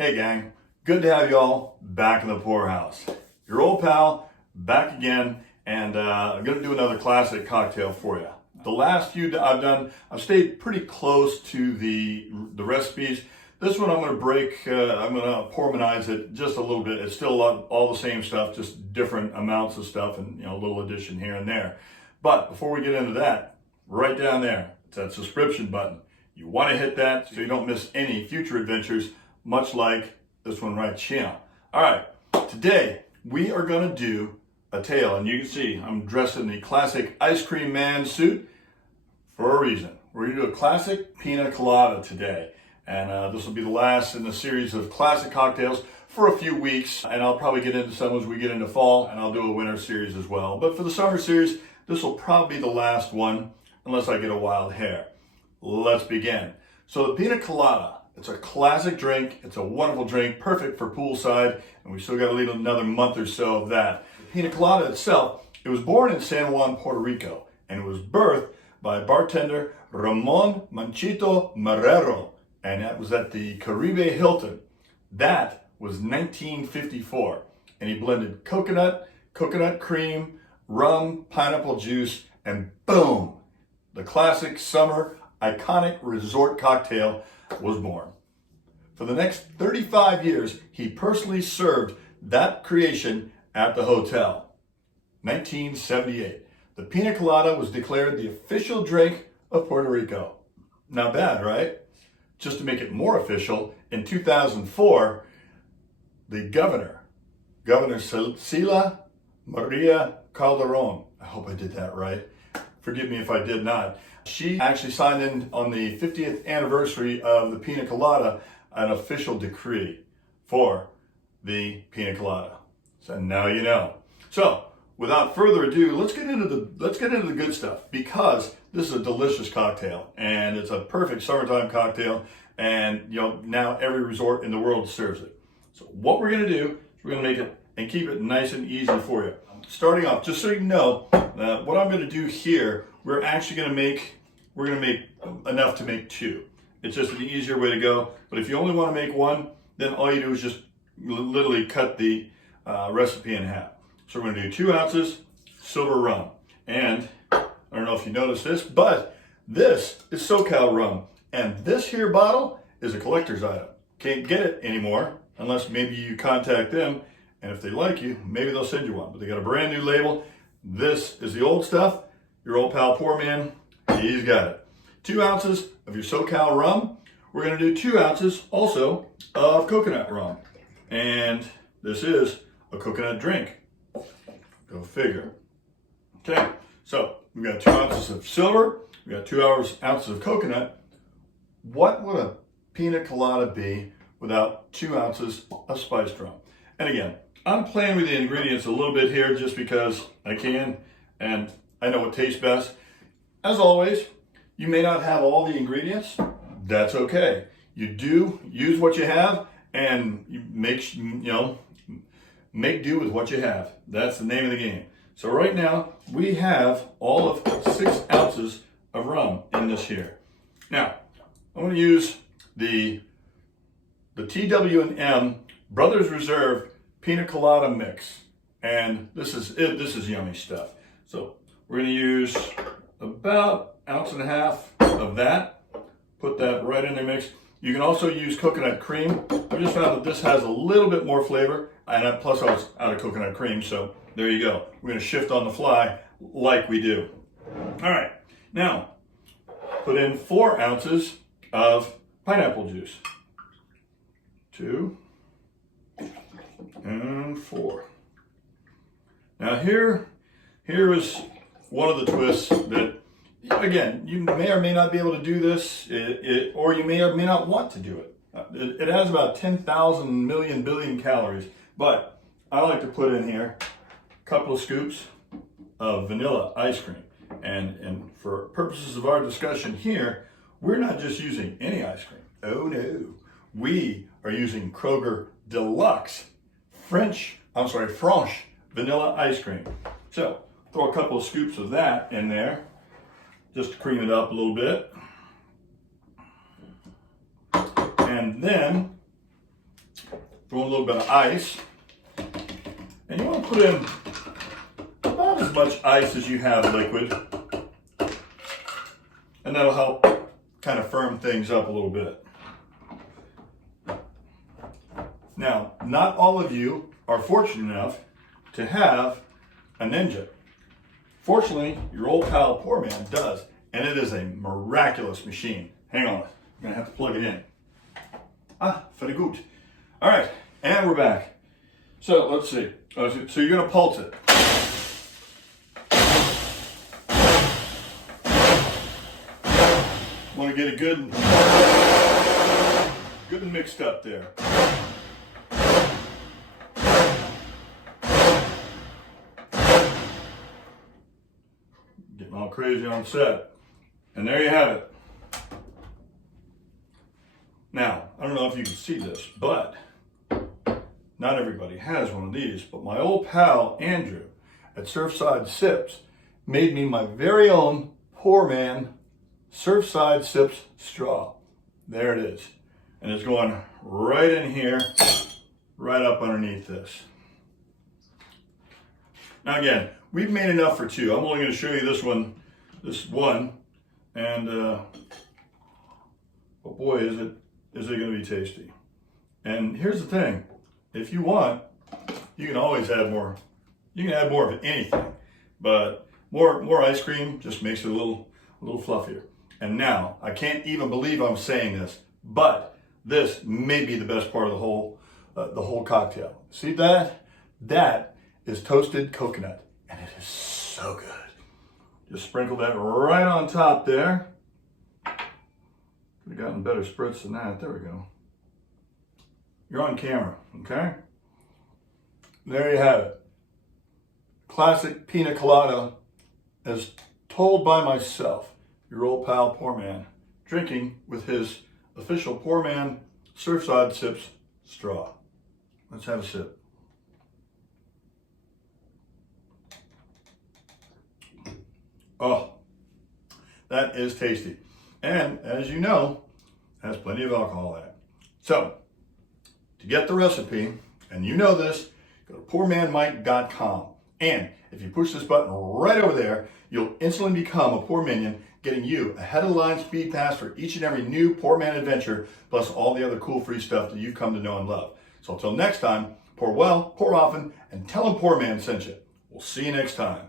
Hey gang, good to have y'all back in the poorhouse. Your old pal, back again, and I'm gonna do another classic cocktail for you. The last few I've done, I've stayed pretty close to the recipes. This one I'm gonna break, I'm gonna PourManize it just a little bit. It's still all the same stuff, just different amounts of stuff and a little addition here and there. But before we get into that, right down there, it's that subscription button. You wanna hit that so you don't miss any future adventures, much like this one right here. All right, today we are gonna do a tale, and you can see I'm dressed in the classic ice cream man suit for a reason. We're gonna do a classic Pina Colada today, and this will be the last in the series of classic cocktails for a few weeks, and I'll probably get into some as we get into fall, and I'll do a winter series as well. But for the summer series, this will probably be the last one, unless I get a wild hair. Let's begin. So the Pina Colada, it's a classic drink. It's a wonderful drink, perfect for poolside, and we still got to leave another month or so of that. The Pina Colada itself, it was born in San Juan, Puerto Rico, and it was birthed by bartender Ramon Manchito Marrero, and that was at the CARIBE Hilton. That was 1954, and he blended coconut cream, rum, pineapple juice, and boom, the classic summer iconic resort cocktail was born. For the next 35 years, he personally served that creation at the hotel. 1978, the Pina Colada was declared the official drink of Puerto Rico. Not bad, right? Just to make it more official, in 2004, the Governor Cecilia Maria Calderon, I hope I did that right, forgive me if I did not, she actually signed in on the 50th anniversary of the Pina Colada an official decree for the Pina Colada. So now you know. So without further ado, let's get into the good stuff, because this is a delicious cocktail and it's a perfect summertime cocktail, and now every resort in the world serves it. So what we're gonna do is we're gonna make it and keep it nice and easy for you. Starting off, just so you know, what I'm gonna do here, we're gonna make enough to make two. It's just an easier way to go. But if you only want to make one, then all you do is just literally cut the recipe in half. So we're going to do 2 ounces silver rum. And I don't know if you noticed this, but this is SoCal rum. And this here bottle is a collector's item. Can't get it anymore unless maybe you contact them. And if they like you, maybe they'll send you one. But they got a brand new label. This is the old stuff. Your old pal PourMan, he's got it. 2 ounces of your SoCal rum. We're going to do 2 ounces also of coconut rum. And this is a coconut drink. Go figure. Okay, so we've got 2 ounces of silver. We've got 2 ounces of coconut. What would a Pina Colada be without 2 ounces of spiced rum? And again, I'm playing with the ingredients a little bit here just because I can, and I know what tastes best. As always, you may not have all the ingredients. That's okay. You do use what you have, and you make do with what you have. That's the name of the game. So right now we have all of 6 ounces of rum in this here. Now I'm going to use the TW&M Brothers Reserve Pina Colada mix, and this is yummy stuff. So we're going to use about 1.5 ounces of that. Put that right in the mix. You can also use coconut cream. I just found that this has a little bit more flavor, and plus I was out of coconut cream, so there you go. We're going to shift on the fly like we do. All right, now put in 4 ounces of pineapple juice. 2 and 4. Now here is one of the twists that, again, you may or may not be able to do this, or you may or may not want to do it. It has about 10,000 million billion calories, but I like to put in here a couple of scoops of vanilla ice cream. And for purposes of our discussion here, we're not just using any ice cream. Oh no. We are using Kroger DELUXE French vanilla ice cream. So throw a couple of scoops of that in there just to cream it up a little bit. And then throw in a little bit of ice. And you want to put in about as much ice as you have liquid. And that'll help kind of firm things up a little bit. Now, not all of you are fortunate enough to have a Ninja. Fortunately, your old pal PourMan does, and it is a miraculous machine. Hang on, I'm gonna have to plug it in. Very good. All right, and we're back. So let's see. So you're gonna pulse it. Want to get it good and mixed up there. Getting all crazy on set. And there you have it. Now, I don't know if you can see this, but not everybody has one of these, but my old pal Andrew at Surfside Sips made me my very own PourMan Surfside Sips straw. There it is. And it's going right in here, right up underneath this. Now again, we've made enough for two. I'm only going to show you this one, and but boy, is it going to be tasty. And here's the thing, if you want, you can always add more. You can add more of anything, but more ice cream just makes it a little fluffier. And now, I can't even believe I'm saying this, but this may be the best part of the whole cocktail. See that? That is toasted coconut, and it is so good. Just sprinkle that right on top there. Could have gotten better spritz than that. There we go. You're on camera, okay? There you have it. Classic Pina Colada, as told by myself, your old pal PourMan, drinking with his official PourMan Surfside Sips straw. Let's have a sip. Oh, that is tasty. And as you know, has plenty of alcohol in it. So, to get the recipe, and you know this, go to PourManMike.com. And if you push this button right over there, you'll instantly become a Pour Minion, getting you a head of the line speed pass for each and every new PourMan adventure, plus all the other cool free stuff that you've come to know and love. So until next time, pour well, pour often, and tell them PourMan sent you. We'll see you next time.